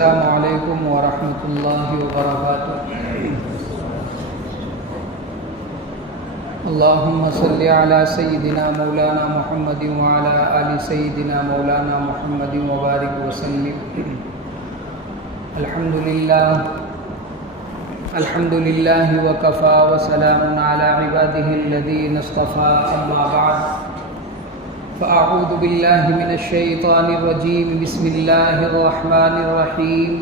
السلام علیکم ورحمۃ اللہ وبرکاتہ۔ اللہم صلی علی سیدنا مولانا محمد وعلی آل سیدنا مولانا محمد وبارک وسلم۔ الحمدللہ وکفی وسلام علی عبادہ الذین اصطفی، اما بعد فأعوذ باللہ من الشیطان الرجیم، بسم اللہ الرحمن الرحیم۔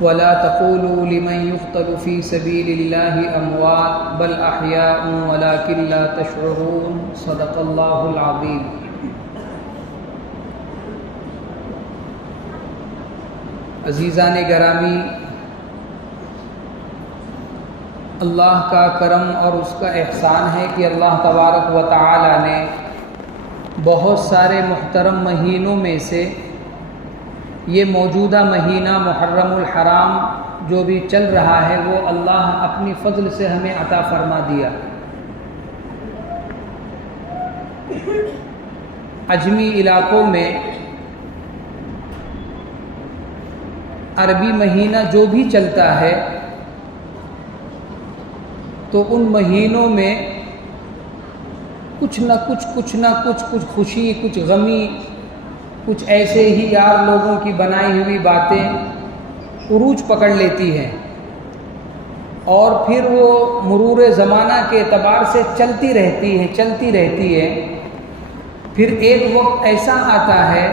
ولا تقولوا لمن يقتل في سبيل الله أموات بل أحياء ولكن لا تشعرون، صدق اللہ العظیم۔ عزیزان گرامی، اللہ کا کرم اور اس کا احسان ہے کہ اللہ تبارک و تعالی نے بہت سارے محترم مہینوں میں سے یہ موجودہ مہینہ محرم الحرام جو بھی چل رہا ہے وہ اللہ اپنی فضل سے ہمیں عطا فرما دیا۔ عجمی علاقوں میں عربی مہینہ جو بھی چلتا ہے تو ان مہینوں میں کچھ نہ کچھ خوشی، کچھ غمی، کچھ ایسے ہی یار لوگوں کی بنائی ہوئی باتیں عروج پکڑ لیتی ہیں، اور پھر وہ مرور زمانہ کے اعتبار سے چلتی رہتی ہے۔ پھر ایک وقت ایسا آتا ہے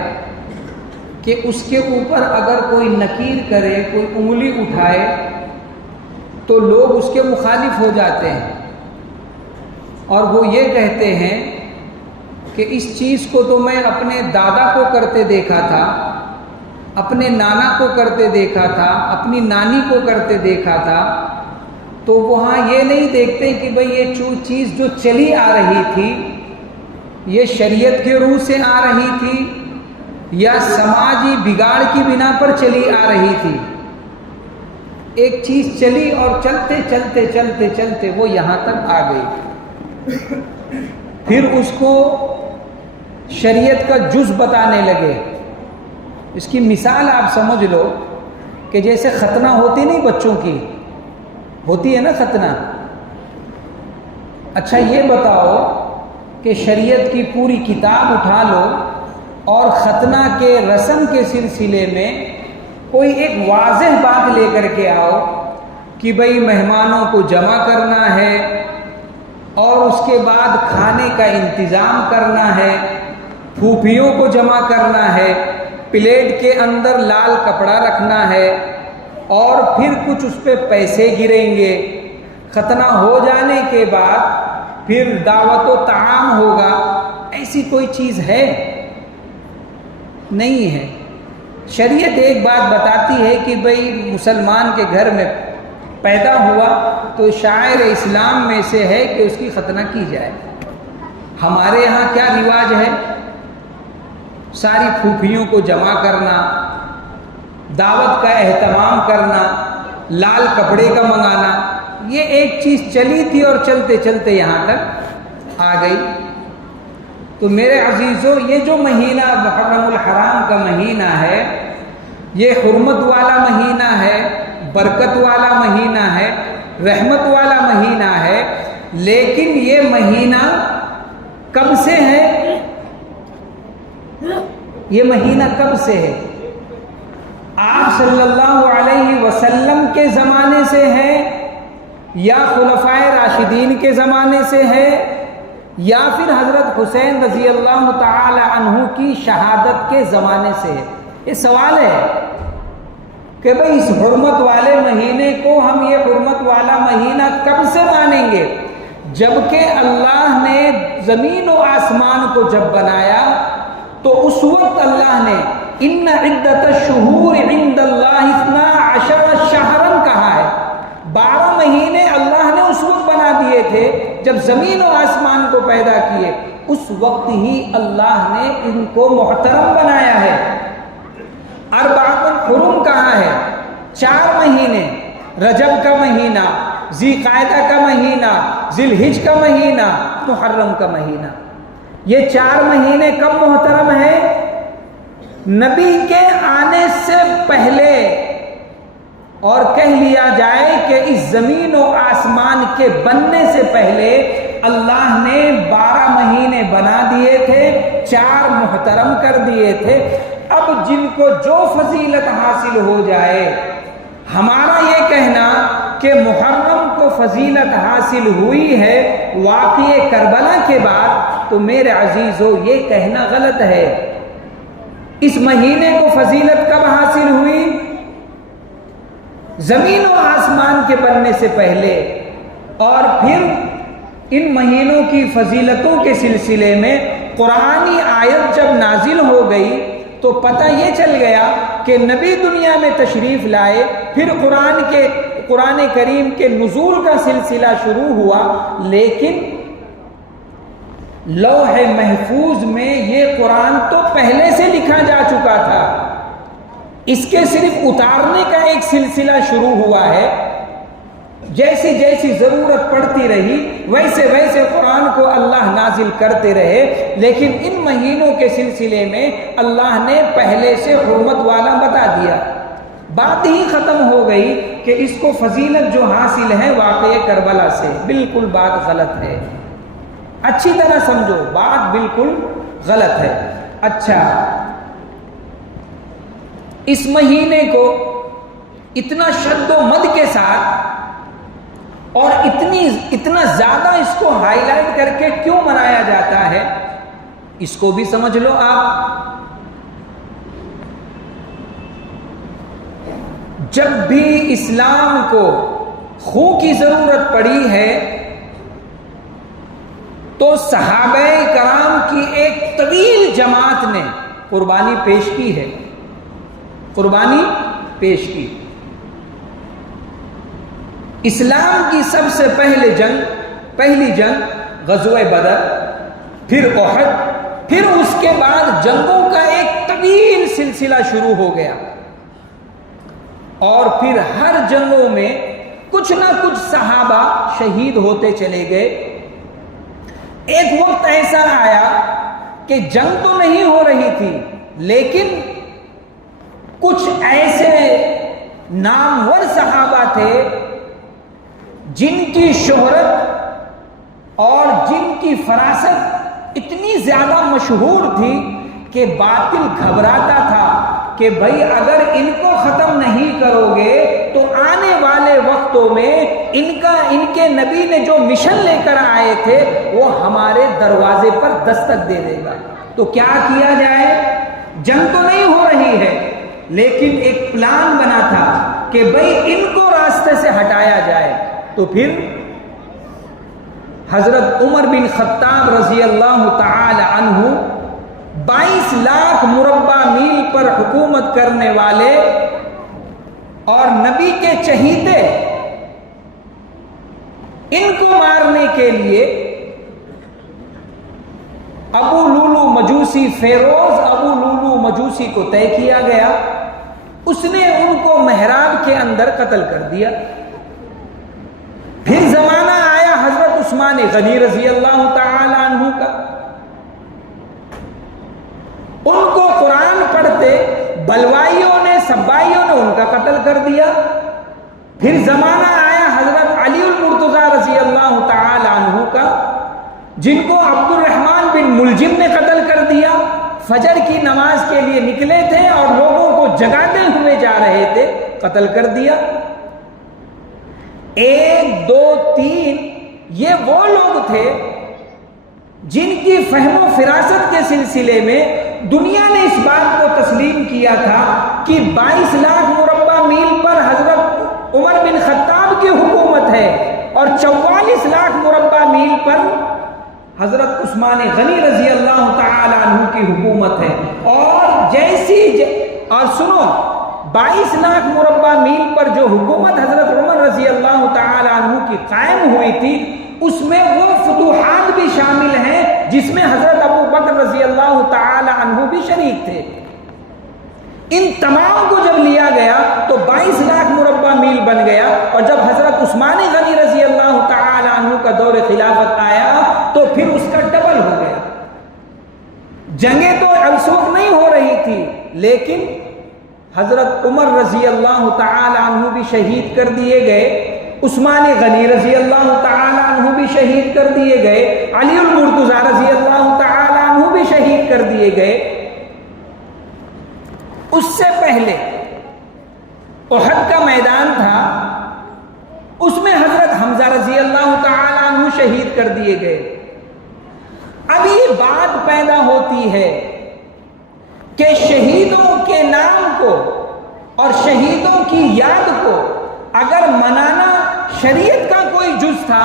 کہ اس کے اوپر اگر کوئی نکیر کرے، کوئی انگلی اٹھائے تو لوگ اس کے مخالف ہو جاتے ہیں، اور وہ یہ کہتے ہیں کہ اس چیز کو تو میں اپنے دادا کو کرتے دیکھا تھا، اپنے نانا کو کرتے دیکھا تھا، اپنی نانی کو کرتے دیکھا تھا، تو وہاں یہ نہیں دیکھتے کہ بھئی یہ چیز جو چلی آ رہی تھی یہ شریعت کے روح سے آ رہی تھی یا سماجی بگاڑ کی بنا پر چلی آ رہی تھی۔ ایک چیز چلی اور چلتے وہ یہاں تک آ گئی، پھر اس کو شریعت کا جز بتانے لگے۔ اس کی مثال آپ سمجھ لو کہ جیسے ختنہ ہوتی نہیں، بچوں کی ہوتی ہے نا ختنہ۔ اچھا یہ بتاؤ کہ شریعت کی پوری کتاب اٹھا لو اور ختنہ کے رسم کے سلسلے میں کوئی ایک واضح بات لے کر کے آؤ کہ بھئی مہمانوں کو جمع کرنا ہے اور اس کے بعد کھانے کا انتظام کرنا ہے، پھوپھیوں کو جمع کرنا ہے، پلیٹ کے اندر لال کپڑا رکھنا ہے، اور پھر کچھ اس پہ پیسے گریں گے، ختنہ ہو جانے کے بعد پھر دعوت و طعام ہوگا۔ ایسی کوئی چیز ہے؟ نہیں ہے۔ شریعت ایک بات بتاتی ہے کہ بھئی مسلمان کے گھر میں پیدا ہوا تو شاعر اسلام میں سے ہے کہ اس کی ختنہ کی جائے۔ ہمارے یہاں کیا رواج ہے؟ ساری پھوپھیوں کو جمع کرنا، دعوت کا اہتمام کرنا، لال کپڑے کا منگانا، یہ ایک چیز چلی تھی اور چلتے یہاں تک آ گئی۔ تو میرے عزیزوں، یہ جو مہینہ محرم الحرام کا مہینہ ہے یہ حرمت والا مہینہ ہے، برکت والا مہینہ ہے، رحمت والا مہینہ ہے، لیکن یہ مہینہ کب سے ہے؟ یہ مہینہ کب سے ہے؟ آپ صلی اللہ علیہ وسلم کے زمانے سے ہے یا خلفائے راشدین کے زمانے سے ہے یا پھر حضرت حسین رضی اللہ تعالی عنہ کی شہادت کے زمانے سے ہے؟ یہ سوال ہے کہ بھئی اس حرمت والے مہینے کو ہم یہ حرمت والا مہینہ کب سے مانیں گے؟ جبکہ اللہ نے زمین و آسمان کو جب بنایا تو اس وقت اللہ نے ان عدت الشہور عند اللہ 12 شہرا کہا ہے۔ 12 مہینے اللہ نے اس وقت بنا دیے تھے جب زمین و آسمان کو پیدا کیے، اس وقت ہی اللہ نے ان کو محترم بنایا ہے۔ اربعۃ الحرم کہا ہے؟ 4 مہینے، رجب کا مہینہ، ذی قعدہ کا مہینہ، ذی الحج کا مہینہ، محرم کا مہینہ۔ یہ 4 مہینے کب محترم ہے؟ نبی کے آنے سے پہلے، اور کہہ لیا جائے کہ اس زمین و آسمان کے بننے سے پہلے اللہ نے 12 مہینے بنا دیے تھے، 4 محترم کر دیے تھے۔ اب جن کو جو فضیلت حاصل ہو جائے، ہمارا یہ کہنا کہ محرم کو فضیلت حاصل ہوئی ہے واقعہ کربلا کے بعد، تو میرے عزیزو یہ کہنا غلط ہے۔ اس مہینے کو فضیلت کب حاصل ہوئی؟ زمین و آسمان کے بننے سے پہلے۔ اور پھر ان مہینوں کی فضیلتوں کے سلسلے میں قرآنی آیت جب نازل ہو گئی تو پتہ یہ چل گیا کہ نبی دنیا میں تشریف لائے، پھر قرآن کریم کے نزول کا سلسلہ شروع ہوا، لیکن لوح محفوظ میں یہ قرآن تو پہلے سے لکھا جا چکا تھا، اس کے صرف اتارنے کا ایک سلسلہ شروع ہوا ہے۔ جیسی جیسی ضرورت پڑتی رہی ویسے ویسے قرآن کو اللہ نازل کرتے رہے، لیکن ان مہینوں کے سلسلے میں اللہ نے پہلے سے حرمت والا بتا دیا، بات ہی ختم ہو گئی کہ اس کو فضیلت جو حاصل ہے واقعہ کربلا سے۔ بالکل بات غلط ہے، اچھی طرح سمجھو، بات بالکل غلط ہے۔ اچھا، اس مہینے کو اتنا شد و مد کے ساتھ اور اتنا زیادہ اس کو ہائی لائٹ کر کے کیوں منایا جاتا ہے، اس کو بھی سمجھ لو آپ۔ جب بھی اسلام کو خون کی ضرورت پڑی ہے تو صحابہ کرام کی ایک طویل جماعت نے قربانی پیش کی ہے، قربانی پیش کی۔ اسلام کی سب سے پہلی جنگ غزوہ بدر، پھر احد، پھر اس کے بعد جنگوں کا ایک طویل سلسلہ شروع ہو گیا، اور پھر ہر جنگوں میں کچھ نہ کچھ صحابہ شہید ہوتے چلے گئے۔ ایک وقت ایسا آیا کہ جنگ تو نہیں ہو رہی تھی، لیکن کچھ ایسے نامور صحابہ تھے جن کی شہرت اور جن کی فراست اتنی زیادہ مشہور تھی کہ باطل گھبراتا تھا کہ بھائی اگر ان کو ختم نہیں کرو گے تو آنے والے وقتوں میں ان کے نبی نے جو مشن لے کر آئے تھے وہ ہمارے دروازے پر دستک دے دے گا۔ تو کیا کیا جائے؟ جنگ تو نہیں ہو رہی ہے، لیکن ایک پلان بنا تھا کہ بھائی ان کو راستے سے ہٹایا جائے۔ تو پھر حضرت عمر بن خطاب رضی اللہ تعالی عنہ 22 لاکھ مربع میل پر حکومت کرنے والے اور نبی کے چہیتے، ان کو مارنے کے لیے ابو لولو مجوسی، فیروز ابو لولو مجوسی کو طے کیا گیا، اس نے ان کو محراب کے اندر قتل کر دیا۔ پھر زمانہ آیا حضرت عثمان غنی رضی اللہ تعالی عنہ کا، ان کو قرآن پڑھتے بلوائیوں نے، سبائیوں نے ان کا قتل کر دیا۔ پھر زمانہ آیا حضرت علی المرتضیٰ رضی اللہ تعالی عنہ کا، جن کو عبد الرحمن بن ملجم نے قتل کر دیا۔ فجر کی نماز کے لیے نکلے تھے اور لوگوں کو جگاتے ہوئے جا رہے تھے، قتل کر دیا۔ 1 2 3 یہ وہ لوگ تھے جن کی فہم و فراست کے سلسلے میں دنیا نے اس بات کو تسلیم کیا تھا کہ 22 لاکھ مربع میل پر حضرت عمر بن خطاب کی حکومت ہے اور 44 لاکھ مربع میل پر حضرت عثمان غنی رضی اللہ تعالی عنہ کی حکومت ہے۔ اور سنو، 22 لاکھ مربع میل پر جو حکومت حضرت عمر رضی اللہ تعالی عنہ کی قائم ہوئی تھی، اس میں وہ فتوحات بھی شامل ہیں جس میں حضرت ابو بکر رضی اللہ تعالی عنہ بھی شریک تھے۔ ان تمام کو جب لیا گیا تو 22 لاکھ مربع میل بن گیا، اور جب حضرت عثمان غنی رضی اللہ تعالی عنہ کا دور خلافت آیا تو پھر اس کا ڈبل ہو گیا۔ جنگیں تو اس وقت نہیں ہو رہی تھی، لیکن حضرت عمر رضی اللہ تعالی عنہ بھی شہید کر دیے گئے، عثمان غنی رضی اللہ تعالی عنہ بھی شہید کر دیے گئے، علی المرتضیٰ رضی اللہ تعالی عنہ بھی شہید کر دیے گئے۔ اس سے پہلے احد کا میدان تھا، اس میں حضرت حمزہ رضی اللہ تعالی عنہ شہید کر دیے گئے۔ اب یہ بات پیدا ہوتی ہے کہ شہیدوں کے نام کو اور شہیدوں کی یاد کو اگر منانا شریعت کا کوئی جز تھا،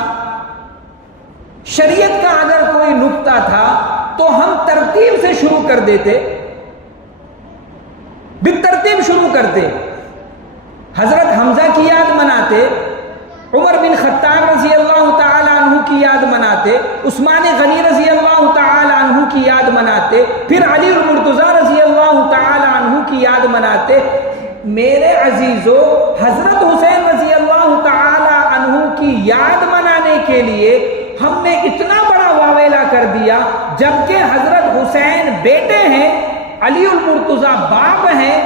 شریعت کا اگر کوئی نقطہ تھا، تو ہم ترتیب سے شروع کر دیتے، بالترتیب شروع کرتے۔ حضرت حمزہ کی یاد مناتے، عمر بن خطاب رضی اللہ تعالی عنہ کی یاد مناتے، عثمان غنی رضی اللہ تعالی عنہ کی یاد مناتے، پھر علی المرتضیٰ رضی اللہ تعالی عنہ کی یاد مناتے۔ میرے عزیزو، حضرت حسین رضی اللہ تعالی عنہ کی یاد منانے کے لیے ہم نے اتنا بڑا واویلا کر دیا، جبکہ حضرت حسین بیٹے ہیں، علی المرتضیٰ باپ ہیں،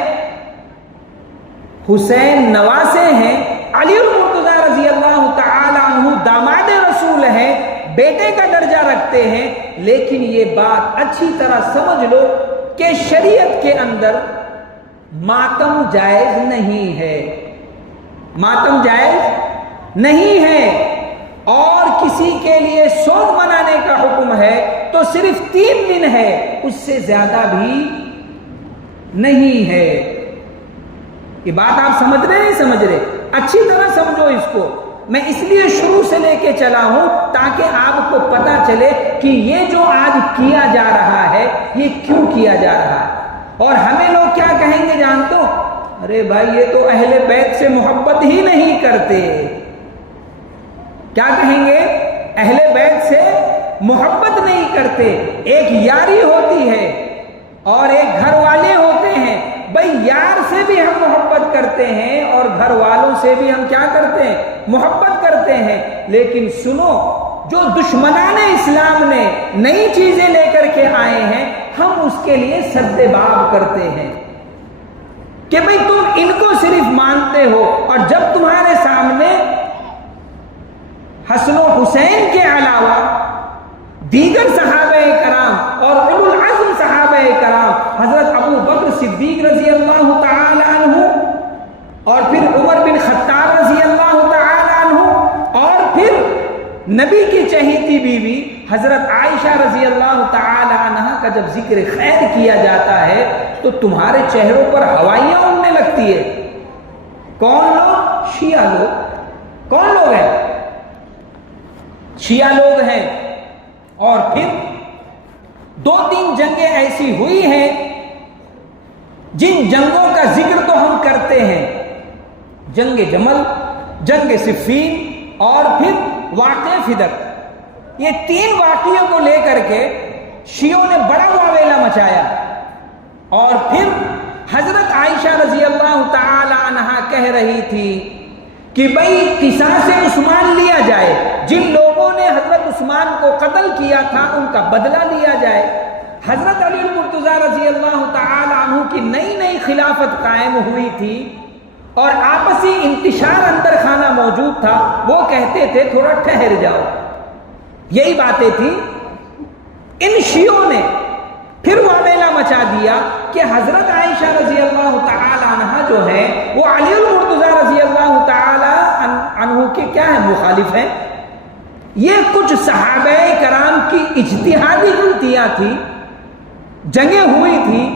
حسین نواسے ہیں، علی المرتضیٰ رضی اللہ تعالی عنہ داماد رسول ہیں، بیٹے کا درجہ رکھتے ہیں۔ لیکن یہ بات اچھی طرح سمجھ لو کہ شریعت کے اندر ماتم جائز نہیں ہے، ماتم جائز نہیں ہے، اور کسی کے لیے سوگ منانے کا حکم ہے تو صرف 3 دن ہے، اس سے زیادہ بھی نہیں ہے۔ یہ بات آپ سمجھ رہے نہیں سمجھ رہے؟ اچھی طرح سمجھو اس کو۔ میں اس لیے شروع سے لے کے چلا ہوں تاکہ آپ کو پتا چلے کہ یہ جو آج کیا جا رہا ہے یہ کیوں کیا جا رہا ہے۔ اور ہمیں لوگ کیا کہیں گے جانتے ہو؟ ارے بھائی یہ تو اہل بیت سے محبت ہی نہیں کرتے۔ کیا کہیں گے؟ اہل بیت سے محبت نہیں کرتے۔ ایک یاری ہوتی ہے اور ایک گھر والے ہوتے ہیں۔ بھائی یار سے بھی ہم محبت کرتے ہیں اور گھر والوں سے بھی ہم کیا کرتے ہیں؟ محبت کرتے ہیں۔ لیکن سنو، جو دشمنان اسلام نے نئی چیزیں لے کر کے آئے ہیں، ہم اس کے لیے سد باب کرتے ہیں کہ بھئی تم ان کو صرف مانتے ہو، اور جب تمہارے سامنے حسن و حسین کے علاوہ دیگر صحابہ کرام اور اولو العزم صحابہ کرام، حضرت ابو بکر صدیق رضی اللہ تعالی عنہ، اور پھر عمر بن خطاب رضی اللہ تعالی عنہ، اور پھر نبی کی چہیتی بیوی حضرت عائشہ رضی اللہ تعالی عنہ کا جب ذکر خیر کیا جاتا ہے تو تمہارے چہروں پر ہوائیاں اڑنے لگتی ہے۔ کون لوگ؟ شیعہ لوگ۔ کون لوگ ہیں؟ شیعہ لوگ ہیں۔ اور پھر 2-3 جنگیں ایسی ہوئی ہیں جن جنگوں کا ذکر تو ہم کرتے ہیں، جنگ جمل، جنگ صفین، اور پھر واقعہ فدق۔ یہ 3 واقعوں کو لے کر کے شیعوں نے بڑا واویلا مچایا، اور پھر حضرت عائشہ رضی اللہ تعالی عنہا کہہ رہی تھی کہ بھئی قصاص عثمان لیا جائے، جن لوگوں نے حضرت عثمان کو قتل کیا تھا ان کا بدلہ لیا جائے۔ حضرت علی المرتضیٰ رضی اللہ تعالی عنہ کی نئی خلافت قائم ہوئی تھی اور آپسی انتشار اندر خانہ موجود تھا، وہ کہتے تھے تھوڑا ٹھہر جاؤ، یہی باتیں تھیں۔ ان شیعوں نے پھر واویلا مچا دیا کہ حضرت عائشہ رضی اللہ تعالی عنہ جو ہے وہ علی المرتضیٰ رضی اللہ تعالی عنہ کے کیا ہیں؟ مخالف ہیں۔ یہ کچھ صحابہ کرام کی اجتہادی غلطیاں تھیں، جنگیں ہوئی تھیں،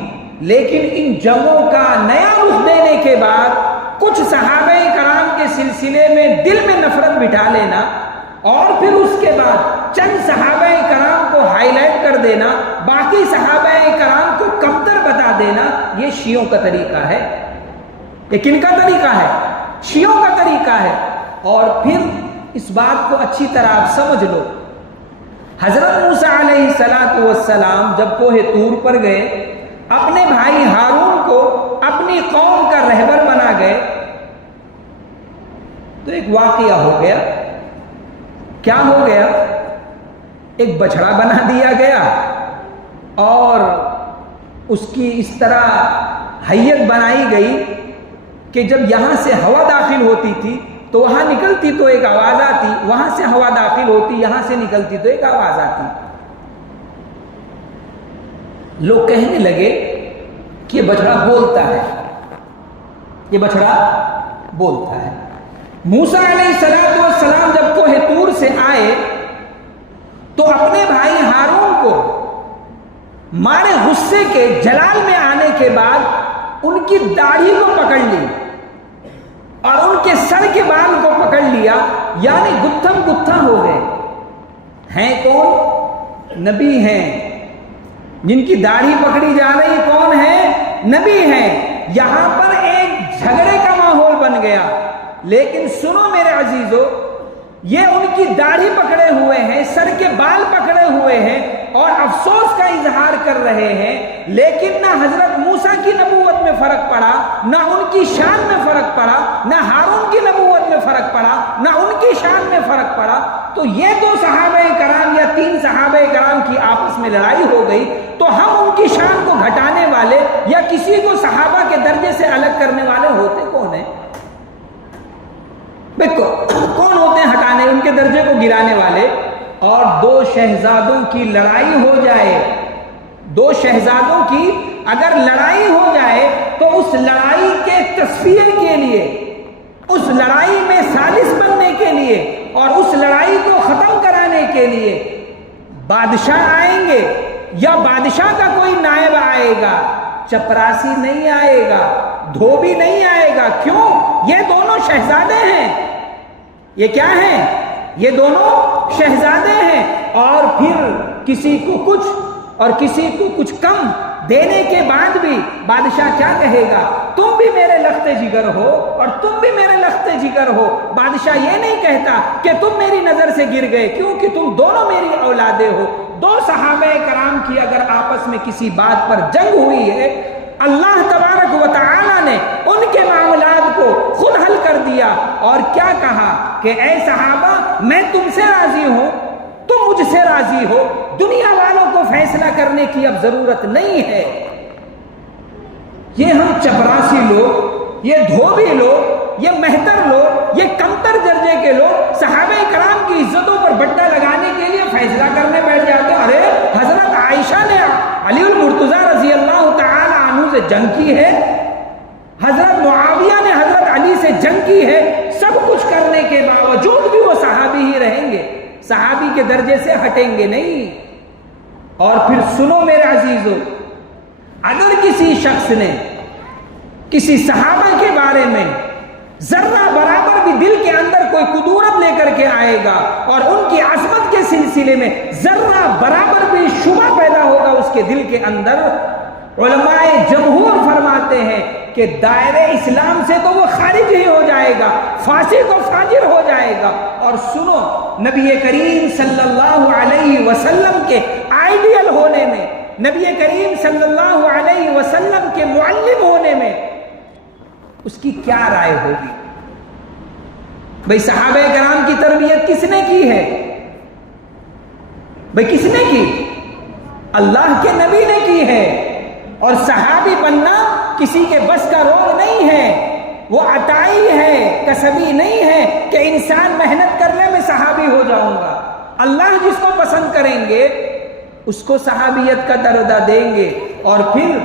لیکن ان جنگوں کا نیا رخ دینے کے بعد کچھ صحابہ کرام کے سلسلے میں دل میں نفرت بٹھا لینا، اور پھر اس کے بعد چند صحابہ کرام کو ہائی لائٹ کر دینا، باقی صحابہ کرام کو کمتر بتا دینا، یہ شیعوں کا طریقہ ہے۔ یہ کن کا طریقہ ہے؟ شیعوں کا طریقہ ہے۔ اور پھر اس بات کو اچھی طرح آپ سمجھ لو، حضرت موسیٰ علیہ السلام جب کوہ طور پر گئے، اپنے بھائی ہارون کو اپنی قوم کا رہبر بنا گئے، تو ایک واقعہ ہو گیا۔ کیا ہو گیا؟ ایک بچڑا بنا دیا گیا اور اس کی اس طرح حیت بنائی گئی کہ جب یہاں سے ہوا داخل ہوتی تھی تو وہاں نکلتی تو ایک آواز آتی، وہاں سے ہوا داخل ہوتی یہاں سے نکلتی تو ایک آواز آتی۔ لوگ کہنے لگے کہ یہ بچڑا بولتا ہے، یہ بچڑا بولتا ہے۔ موسیٰ علیہ السلام جب کوہ طور سے آئے تو اپنے بھائی ہارون کو مارے غصے کے جلال میں آنے کے بعد ان کی داڑھی کو پکڑ لی اور ان کے سر کے بال کو پکڑ لیا، یعنی گتھم گتھا ہو گئے۔ ہیں کون؟ نبی ہیں، جن کی داڑھی پکڑی جا رہی کون ہے؟ نبی ہیں۔ یہاں پر ایک جھگڑے کا ماحول بن گیا، لیکن سنو میرے عزیزو، یہ ان کی داڑھی پکڑے ہوئے ہیں، سر کے بال پکڑے ہوئے ہیں اور افسوس کا اظہار کر رہے ہیں، لیکن نہ حضرت موسیٰ کی نبوت میں فرق پڑا، نہ ان کی شان میں فرق پڑا، نہ ہارون کی نبوت میں فرق پڑا، نہ ان کی شان میں فرق پڑا۔ تو یہ دو صحابہ کرام یا تین صحابہ کرام کی آپس میں لڑائی ہو گئی، تو ہم ان کی شان کو گھٹانے والے یا کسی کو صحابہ کے درجے سے الگ کرنے والے ہوتے کون ہیں؟ کون ہوتے ہیں ہٹانے، ان کے درجے کو گرانے والے؟ اور دو شہزادوں کی لڑائی ہو جائے، دو شہزادوں کی اگر لڑائی ہو جائے تو اس لڑائی کے تصفیے کے لیے، اس لڑائی میں ثالث بننے کے لیے اور اس لڑائی کو ختم کرانے کے لیے بادشاہ آئیں گے یا بادشاہ کا کوئی نائب آئے گا، چپراسی نہیں آئے گا، دھوبی نہیں آئے گا۔ کیوں؟ یہ دونوں شہزادے ہیں۔ یہ کیا ہیں؟ یہ دونوں شہزادے ہیں۔ اور پھر کسی کو کچھ اور کسی کو کچھ کم دینے کے بعد بھی بادشاہ کیا کہے گا؟ تم بھی میرے لخت جگر ہو اور تم بھی میرے لخت جگر ہو۔ بادشاہ یہ نہیں کہتا کہ تم میری نظر سے گر گئے، کیونکہ تم دونوں میری اولادیں ہو۔ دو صحابہ کرام کی اگر آپس میں کسی بات پر جنگ ہوئی ہے، اللہ تبارک و تعالی نے ان کے معاملات کو خود حل کر دیا اور کیا کہا کہ اے صحابہ، میں تم سے راضی ہوں، تم مجھ سے راضی ہو، دنیا والوں کو فیصلہ کرنے کی اب ضرورت نہیں ہے۔ یہ ہم چپراسی لوگ، یہ دھوبی لوگ، یہ مہتر لوگ، یہ کمتر درجے کے لوگ صحابہ کرام کی عزتوں پر بٹا لگانے کے لیے فیصلہ کرنے بیٹھ جاتے ہیں۔ ارے حضرت عائشہ نے علی المرتضیٰ رضی اللہ تعالی عنہ سے جنگ کی ہے، حضرت معاویہ نے حضرت علی سے جنگ کی ہے، سب کچھ کرنے کے باوجود بھی وہ صحابی ہی رہیں گے، صحابی کے درجے سے ہٹیں گے نہیں۔ اور پھر سنو میرے عزیزو، اگر کسی شخص نے کسی صحابہ کے بارے میں ذرہ برابر بھی دل کے اندر کوئی قدورت لے کر کے آئے گا اور ان کی عظمت کے سلسلے میں ذرہ برابر بھی شبہ پیدا ہوگا اس کے دل کے اندر، علماء جمہور فرماتے ہیں کہ دائرہ اسلام سے تو وہ خارج ہی ہو جائے گا، فاسق و فاجر ہو جائے گا۔ اور سنو، نبی کریم صلی اللہ علیہ وسلم کے آئیڈیل ہونے میں، نبی کریم صلی اللہ علیہ وسلم کے معلم ہونے میں اس کی کیا رائے ہوگی؟ بھئی صحابہ کرام کی تربیت کس نے کی ہے؟ بھئی کس نے کی؟ اللہ کے نبی نے کی ہے۔ اور صحابی بننا کسی کے بس کا روگ نہیں ہے، وہ عطائی ہے، کسبی نہیں ہے کہ انسان محنت کرنے میں صحابی ہو جاؤں گا۔ اللہ جس کو پسند کریں گے اس کو صحابیت کا درجہ دیں گے۔ اور پھر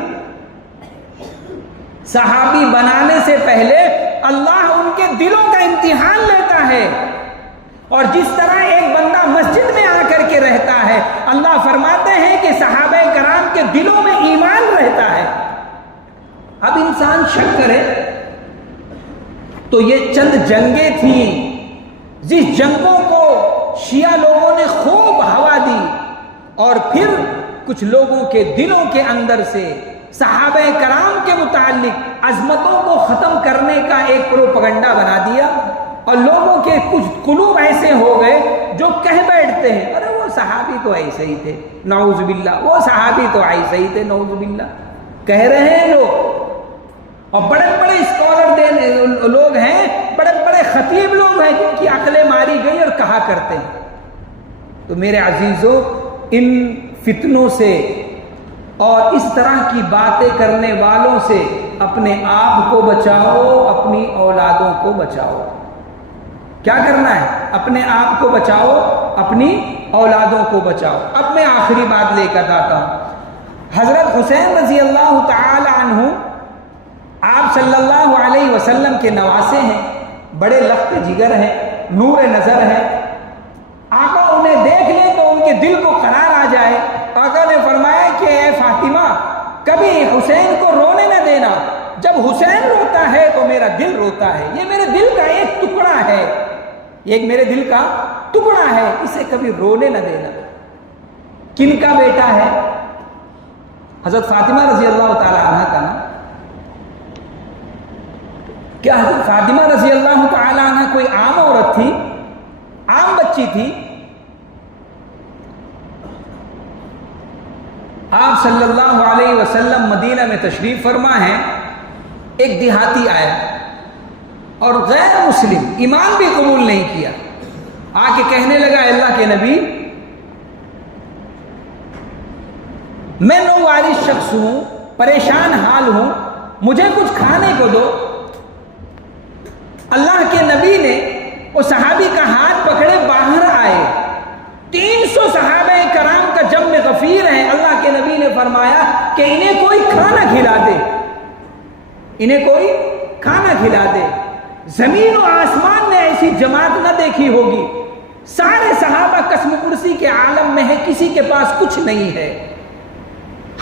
صحابی بنانے سے پہلے اللہ ان کے دلوں کا امتحان لیتا ہے، اور جس طرح ایک بندہ مسجد میں آ کر کے رہتا ہے، اللہ فرماتے ہیں کہ صحابہ کرام کے دلوں میں ایمان رہتا ہے۔ اب انسان شک کرے تو یہ چند جنگیں تھیں جس جنگوں کو شیعہ لوگوں نے خوب ہوا دی، اور پھر کچھ لوگوں کے دلوں کے اندر سے صحابہ کرام کے متعلق عظمتوں کو ختم کرنے کا ایک پروپیگنڈا بنا دیا، اور لوگوں کے کچھ قلوب ایسے ہو گئے جو کہہ بیٹھتے ہیں ارے وہ صحابی تو ایسے ہی تھے، نعوذ باللہ، وہ صحابی تو ایسے ہی تھے، نعوذ باللہ کہہ رہے ہیں لوگ۔ اور بڑے بڑے اسکالر لوگ ہیں، بڑے بڑے خطیب لوگ ہیں جن کی عقلیں ماری گئی اور کہا کرتے ہیں۔ تو میرے عزیزو، ان فتنوں سے اور اس طرح کی باتیں کرنے والوں سے اپنے آپ کو بچاؤ، اپنی اولادوں کو بچاؤ۔ کیا کرنا ہے؟ اپنے آپ کو بچاؤ، اپنی اولادوں کو بچاؤ۔ اب میں آخری بات لے کر آتا ہوں۔ حضرت حسین رضی اللہ تعالی عنہ آپ صلی اللہ علیہ وسلم کے نواسے ہیں، بڑے لخت جگر ہیں، نور نظر ہیں۔ آقا انہیں دیکھ لیں تو ان کے دل کو قرار آ جائے۔ آقا نے فرمایا کہ اے فاطمہ، کبھی حسین کو رونے نہ دینا، جب حسین روتا ہے تو میرا دل روتا ہے، یہ میرے دل کا ایک ٹکڑا ہے، یہ ایک میرے دل کا ٹکڑا ہے، اسے کبھی رونے نہ دینا۔ کن کا بیٹا ہے؟ حضرت فاطمہ رضی اللہ تعالی عنہ کا نا۔ کیا حضرت فاطمہ رضی اللہ تعالی عنہ کوئی عام عورت تھی؟ عام بچی تھی؟ آپ صلی اللہ علیہ وسلم مدینہ میں تشریف فرما ہیں، ایک دیہاتی آیا اور غیر مسلم، ایمان بھی قبول نہیں کیا، آ کے کہنے لگا اللہ کے نبی، میں نووارث شخص ہوں، پریشان حال ہوں، مجھے کچھ کھانے کو دو۔ اللہ کے نبی نے وہ صحابی کا ہاتھ پکڑے باہر آئے، 300 صحابہ کرام کا جم غفیر ہیں۔ اللہ کے نبی نے فرمایا کہ انہیں کوئی کھانا کھلا دے، انہیں کوئی کھانا کھلا دے۔ زمین و آسمان نے ایسی جماعت نہ دیکھی ہوگی، سارے صحابہ قسم کرسی کے عالم میں ہے، کسی کے پاس کچھ نہیں ہے،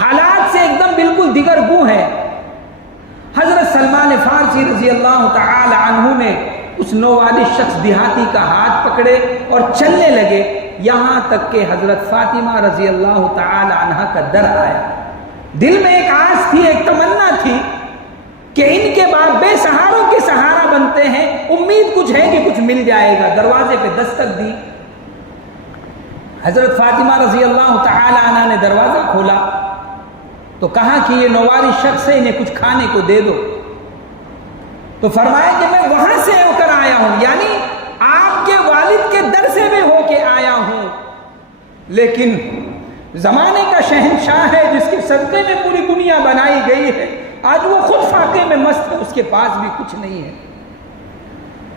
حالات سے ایک دم بالکل دیگر گو ہے۔ حضرت سلمان فارسی رضی اللہ تعالی عنہ نے اس نووارث شخص دیہاتی کا ہاتھ پکڑے اور چلنے لگے، یہاں تک کہ حضرت فاطمہ رضی اللہ تعالی عنہ کا در آیا۔ دل میں ایک آس تھی، ایک تمنا تھی کہ ان کے بعد بے سہاروں کے سہارا بنتے ہیں، امید کچھ ہے کہ کچھ مل جائے گا۔ دروازے پہ دستک دی، حضرت فاطمہ رضی اللہ تعالی عنہ نے دروازہ کھولا تو کہا کہ یہ نووارث شخص ہے، انہیں کچھ کھانے کو دے دو۔ تو فرمایا کہ میں وہاں سے ہو کر آیا ہوں، یعنی آپ کے والد کے در سے میں ہو کے آیا ہوں، لیکن زمانے کا شہنشاہ ہے جس کے صدقے میں پوری دنیا بنائی گئی ہے، آج وہ خود فاقے میں مست ہے، اس کے پاس بھی کچھ نہیں ہے۔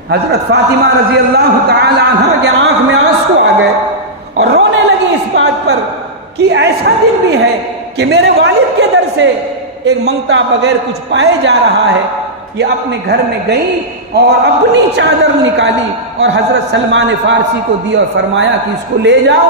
حضرت فاطمہ رضی اللہ تعالی عنہ کے آنکھ میں آنسو آ گئے اور رونے لگی اس بات پر کہ ایسا دن بھی ہے کہ میرے والد کے در سے ایک منگتا بغیر کچھ پائے جا رہا ہے۔ یہ اپنے گھر میں گئی اور اپنی چادر نکالی اور حضرت سلمان فارسی کو دی اور فرمایا کہ اس کو لے جاؤ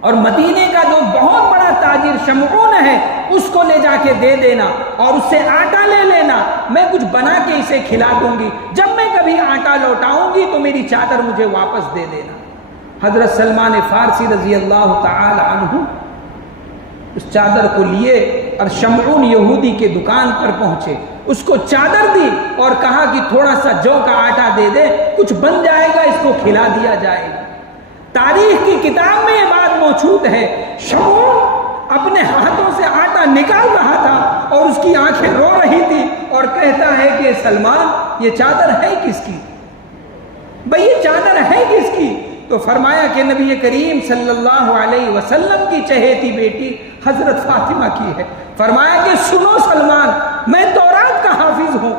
اور مدینے کا جو بہت بڑا تاجر شمعون ہے اس کو لے جا کے دے دینا اور اس سے آٹا لے لینا، میں کچھ بنا کے اسے کھلا دوں گی، جب میں کبھی آٹا لوٹاؤں گی تو میری چادر مجھے واپس دے دینا۔ حضرت سلمان فارسی رضی اللہ تعالی عنہ اس چادر کو لیے اور شمعون یہودی کے دکان پر پہنچے، اس کو چادر دی اور کہا کہ تھوڑا سا جو کا آٹا دے دے، کچھ بن جائے گا، اس کو کھلا دیا جائے گا۔ تاریخ کی کتاب میں یہ بات موجود ہے، شمعون اپنے ہاتھوں سے آٹا نکال رہا تھا اور اس کی آنکھیں رو رہی تھی اور کہتا ہے کہ سلمان یہ چادر ہے کس کی؟ بھئی یہ چادر ہے کس کی؟ تو فرمایا کہ نبی کریم صلی اللہ علیہ وسلم کی چہیتی بیٹی حضرت فاطمہ کی ہے۔ فرمایا کہ سنو سلمان، میں تورات کا حافظ ہوں،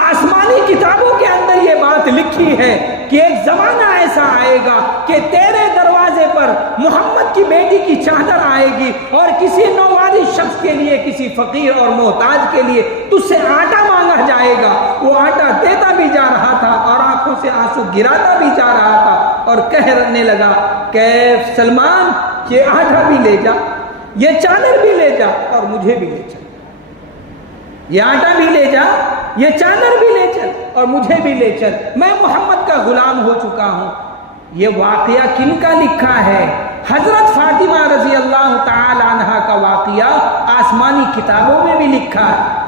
آسمانی کتابوں کے اندر یہ بات لکھی ہے کہ ایک زمانہ ایسا آئے گا کہ تیرے دروازے پر محمد کی بیٹی کی چادر آئے گی اور کسی نووارث شخص کے لیے، کسی فقیر اور محتاج کے لیے تجھ سے آٹا مانگا جائے گا۔ وہ آٹا دیتا بھی جا رہا تھا اور آنکھوں سے آنسو گراتا بھی جا رہا تھا اور کہنے لگا کہ سلمان یہ آٹا بھی لے جا، یہ چادر بھی لے جا اور مجھے بھی لے چل، یہ آٹا بھی لے جا، یہ چادر بھی لے چل اور مجھے بھی لے چل، میں محمد کا غلام ہو چکا ہوں۔ یہ واقعہ کن کا لکھا ہے؟ حضرت فاطمہ رضی اللہ تعالی عنہ کا واقعہ آسمانی کتابوں میں بھی لکھا ہے،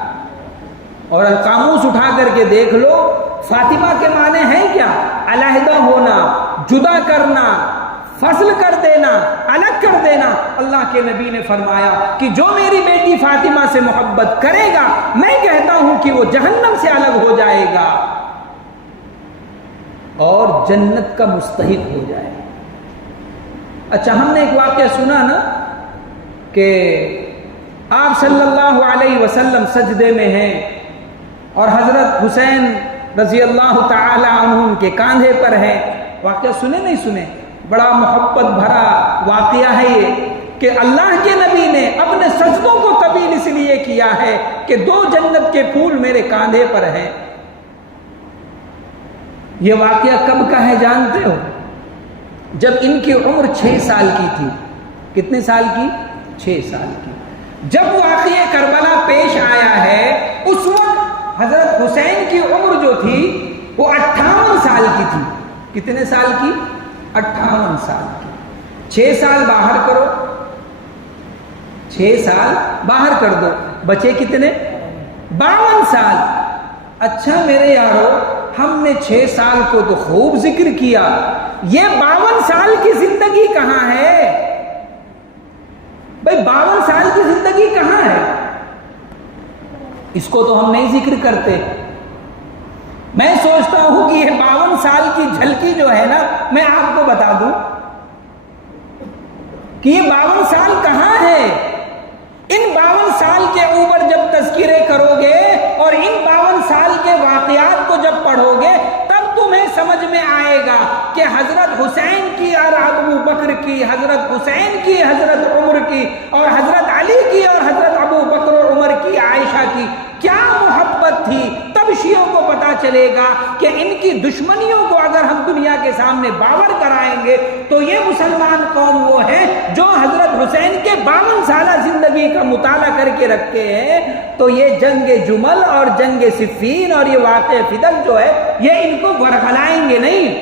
اور قاموس اٹھا کر کے دیکھ لو، فاطمہ کے معنی ہیں کیا؟ علیحدہ ہونا، جدا کرنا، فصل کر دینا، الگ کر دینا۔ اللہ کے نبی نے فرمایا کہ جو میری بیٹی فاطمہ سے محبت کرے گا، میں کہتا ہوں کہ وہ جہنم سے الگ ہو جائے گا اور جنت کا مستحق ہو جائے گا۔ اچھا، ہم نے ایک واقعہ سنا نا کہ آپ صلی اللہ علیہ وسلم سجدے میں ہیں اور حضرت حسین رضی اللہ تعالی عنہ ان کے کاندھے پر ہے. واقعہ سنے نہیں سنے؟ بڑا محبت بھرا واقعہ ہے یہ کہ اللہ کے نبی نے اپنے سجدوں کو طویل اس لیے کیا ہے کہ 2 جنت کے پھول میرے کاندھے پر ہیں. یہ واقعہ کب کا ہے جانتے ہو؟ جب ان کی عمر 6 سال کی تھی. کتنے سال کی؟ 6 سال کی. جب واقعہ کربلا پیش آیا ہے اس وقت حضرت حسین کی عمر جو تھی وہ 58 سال کی تھی. کتنے سال کی؟ 58 سال کی. 6 سال باہر کرو، 6 سال باہر کر دو، بچے کتنے؟ 52 سال. اچھا میرے یارو، ہم نے 6 سال کو تو خوب ذکر کیا، یہ 52 سال کی زندگی کہاں ہے بھائی؟ 52 سال کی زندگی کہاں ہے؟ اس کو تو ہم نہیں ذکر کرتے. میں سوچتا ہوں کہ یہ 52 سال کی جھلکی جو ہے نا، میں آپ کو بتا دوں کہ یہ 52 سال کہاں ہے. ان 52 سال کے اوپر جب تذکرے کرو گے اور ان 52 سال کے واقعات کو جب پڑھو گے تب تمہیں سمجھ میں آئے گا کہ حضرت حسین کی اور ابو بکر کی، حضرت حسین کی، حضرت عمر کی، اور حضرت علی کی اور حضرت ابو بکر و عمر کی، عائشہ کی کیا محبت تھی. تب شیعوں کو پتا چلے گا کہ ان کی دشمنیوں کو اگر ہم دنیا کے سامنے باور کرائیں گے تو یہ مسلمان قوم وہ ہے جو حضرت حسین کے 52 سالہ زندگی کا مطالعہ کر کے رکھتے ہیں. تو یہ جنگ جمل اور جنگ صفین اور یہ واقعہ فدق جو ہے یہ ان کو ورغلائیں گے نہیں.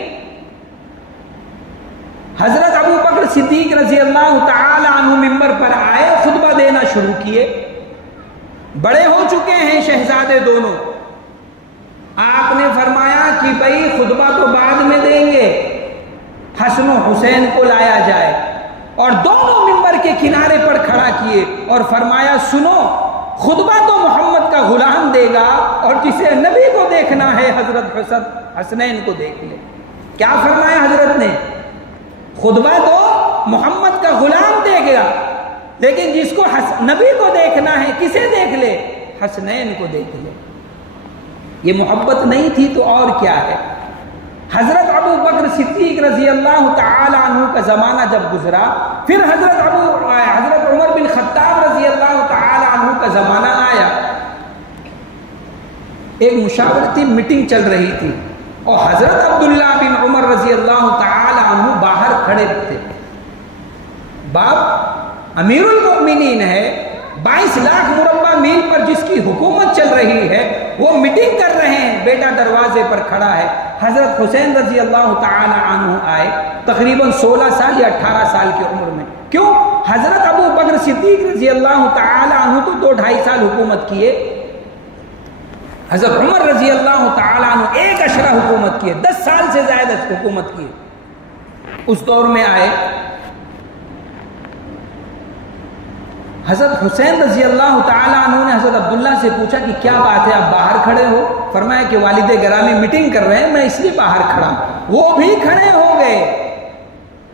حضرت ابو بکر صدیق رضی اللہ تعالی عنہ ممبر پر آئے، خطبہ دینا شروع کیے. بڑے ہو چکے ہیں شہزادے دونوں. آپ نے فرمایا کہ بھائی خطبہ تو بعد میں دیں گے، حسن و حسین کو لایا جائے، اور دونوں ممبر کے کنارے پر کھڑا کیے اور فرمایا سنو، خطبہ تو محمد کا غلام دے گا اور جسے نبی کو دیکھنا ہے حضرت حسنین کو دیکھ لے. کیا فرمایا حضرت نے؟ خطبہ تو محمد کا غلام دے گا لیکن جس کو نبی کو دیکھنا ہے کسے دیکھ لے؟ حسنین کو دیکھ لے. یہ محبت نہیں تھی تو اور کیا ہے؟ حضرت ابو بکر صدیق رضی اللہ تعالی عنہ کا زمانہ جب گزرا، پھر حضرت عمر بن خطاب رضی اللہ تعالی عنہ کا زمانہ آیا. ایک مشاورتی میٹنگ چل رہی تھی اور حضرت عبداللہ بن عمر رضی اللہ تعالی عنہ باہر کھڑے تھے. باپ امیر المؤمنین ہے، 22 لاکھ مربع میل پر جس کی حکومت چل رہی ہے، وہ میٹنگ کر رہے ہیں، بیٹا دروازے پر کھڑا ہے. حضرت حسین رضی اللہ تعالی عنہ آئے تقریباً 16 سال یا 18 سال کی عمر میں. کیوں؟ حضرت ابو بکر صدیق رضی اللہ تعالی عنہ تو 2-2.5 سال حکومت کیے، حضرت عمر رضی اللہ تعالی عنہ 1 اشرہ حکومت کیے، 10 سال سے زیادہ حکومت کیے. اس دور میں آئے حضرت حسین رضی اللہ تعالی عنہ نے حضرت عبداللہ سے پوچھا کہ کیا بات ہے آپ باہر کھڑے ہو؟ فرمایا کہ والد گرامی میٹنگ کر رہے ہیں، میں اس لیے باہر کھڑا ہوں. وہ بھی کھڑے ہو گئے.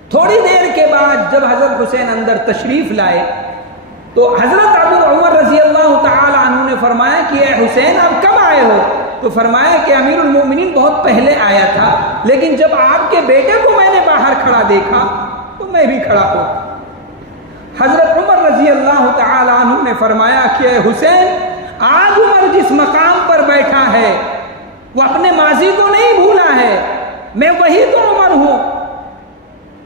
تھوڑی دیر کے بعد جب حضرت حسین اندر تشریف لائے تو حضرت ابو عمر رضی اللہ تعالی عنہ نے فرمایا کہ اے حسین آپ کب آئے ہو؟ تو فرمایا کہ امیر المومنین بہت پہلے آیا تھا، لیکن جب آپ کے بیٹے کو میں نے باہر کھڑا دیکھا تو میں بھی کھڑا ہو. حضرت عمر رضی اللہ تعالی عنہ نے فرمایا کہ اے حسین، آج عمر جس مقام پر بیٹھا ہے وہ اپنے ماضی کو نہیں بھولا ہے. میں وہی تو عمر ہوں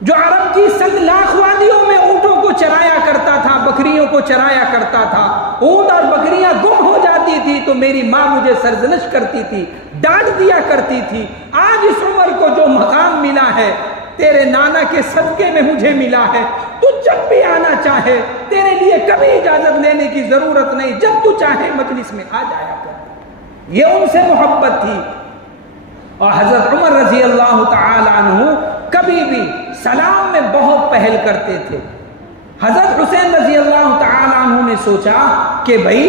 جو عرب کی 100 لاکھ وادیوں میں اونٹوں کو چرایا کرتا تھا، بکریوں کو چرایا کرتا تھا. اونٹ اور بکریاں گم ہو جاتی تھی تو میری ماں مجھے سرزنش کرتی تھی، ڈانٹ دیا کرتی تھی. آج اس عمر کو جو مقام ملا ہے تیرے نانا کے صدقے میں مجھے ملا ہے. تو جب بھی آنا چاہے تیرے لیے کبھی اجازت لینے کی ضرورت نہیں، جب تو چاہے مجلس میں آ جایا کر. یہ ان سے محبت تھی. اور حضرت عمر رضی اللہ تعالی عنہ کبھی بھی سلام میں بہت پہل کرتے تھے. حضرت حسین رضی اللہ تعالی عنہ نے سوچا کہ بھائی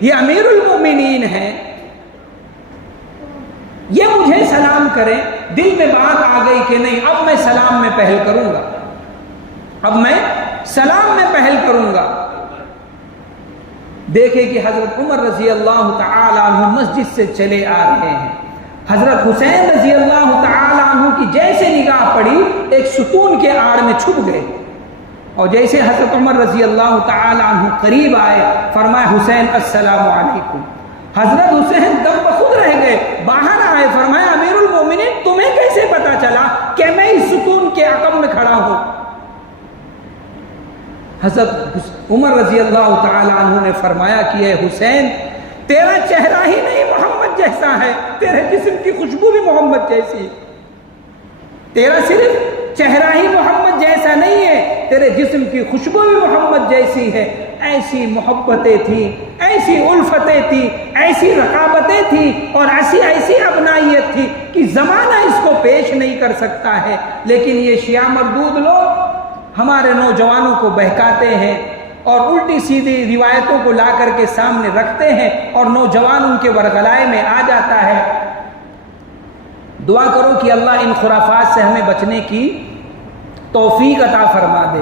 یہ امیر المومنین ہیں، یہ مجھے سلام کریں. دل میں بات آ گئی کہ نہیں، اب میں سلام میں پہل کروں گا، اب میں سلام میں پہل کروں گا. دیکھے کہ حضرت عمر رضی اللہ تعالی عنہ مسجد سے چلے آ رہے ہیں. حضرت حسین رضی اللہ تعالی عنہ کی جیسے نگاہ پڑی ایک ستون کے آڑ میں چھپ گئے، اور جیسے حضرت عمر رضی اللہ تعالی عنہ قریب آئے فرمایا حسین السلام علیکم. حضرت حسین دم بخود رہ گئے، باہر آئے فرمایا امیر المومنین تمہیں کیسے پتا چلا کہ میں اس ستون کے عقب میں کھڑا ہوں؟ حضرت عمر رضی اللہ تعالی عنہ نے فرمایا کہ اے حسین تیرا چہرہ ہی نہیں محمد جیسا ہے، تیرے جسم کی خوشبو بھی محمد جیسی. تیرا صرف چہرہ ہی محمد جیسا نہیں ہے، تیرے جسم کی خوشبو بھی محمد جیسی ہے. ایسی محبتیں تھیں، ایسی الفتیں تھیں، ایسی رقابتیں تھیں، اور ایسی ابنائیت تھی کہ زمانہ اس کو پیش نہیں کر سکتا ہے. لیکن یہ شیعہ مردود لوگ ہمارے نوجوانوں کو بہکاتے ہیں اور الٹی سیدھی روایتوں کو لا کر کے سامنے رکھتے ہیں، اور نوجوان ان کے ورغلائے میں آ جاتا ہے. دعا کرو کہ اللہ ان خرافات سے ہمیں بچنے کی توفیق عطا فرما دے.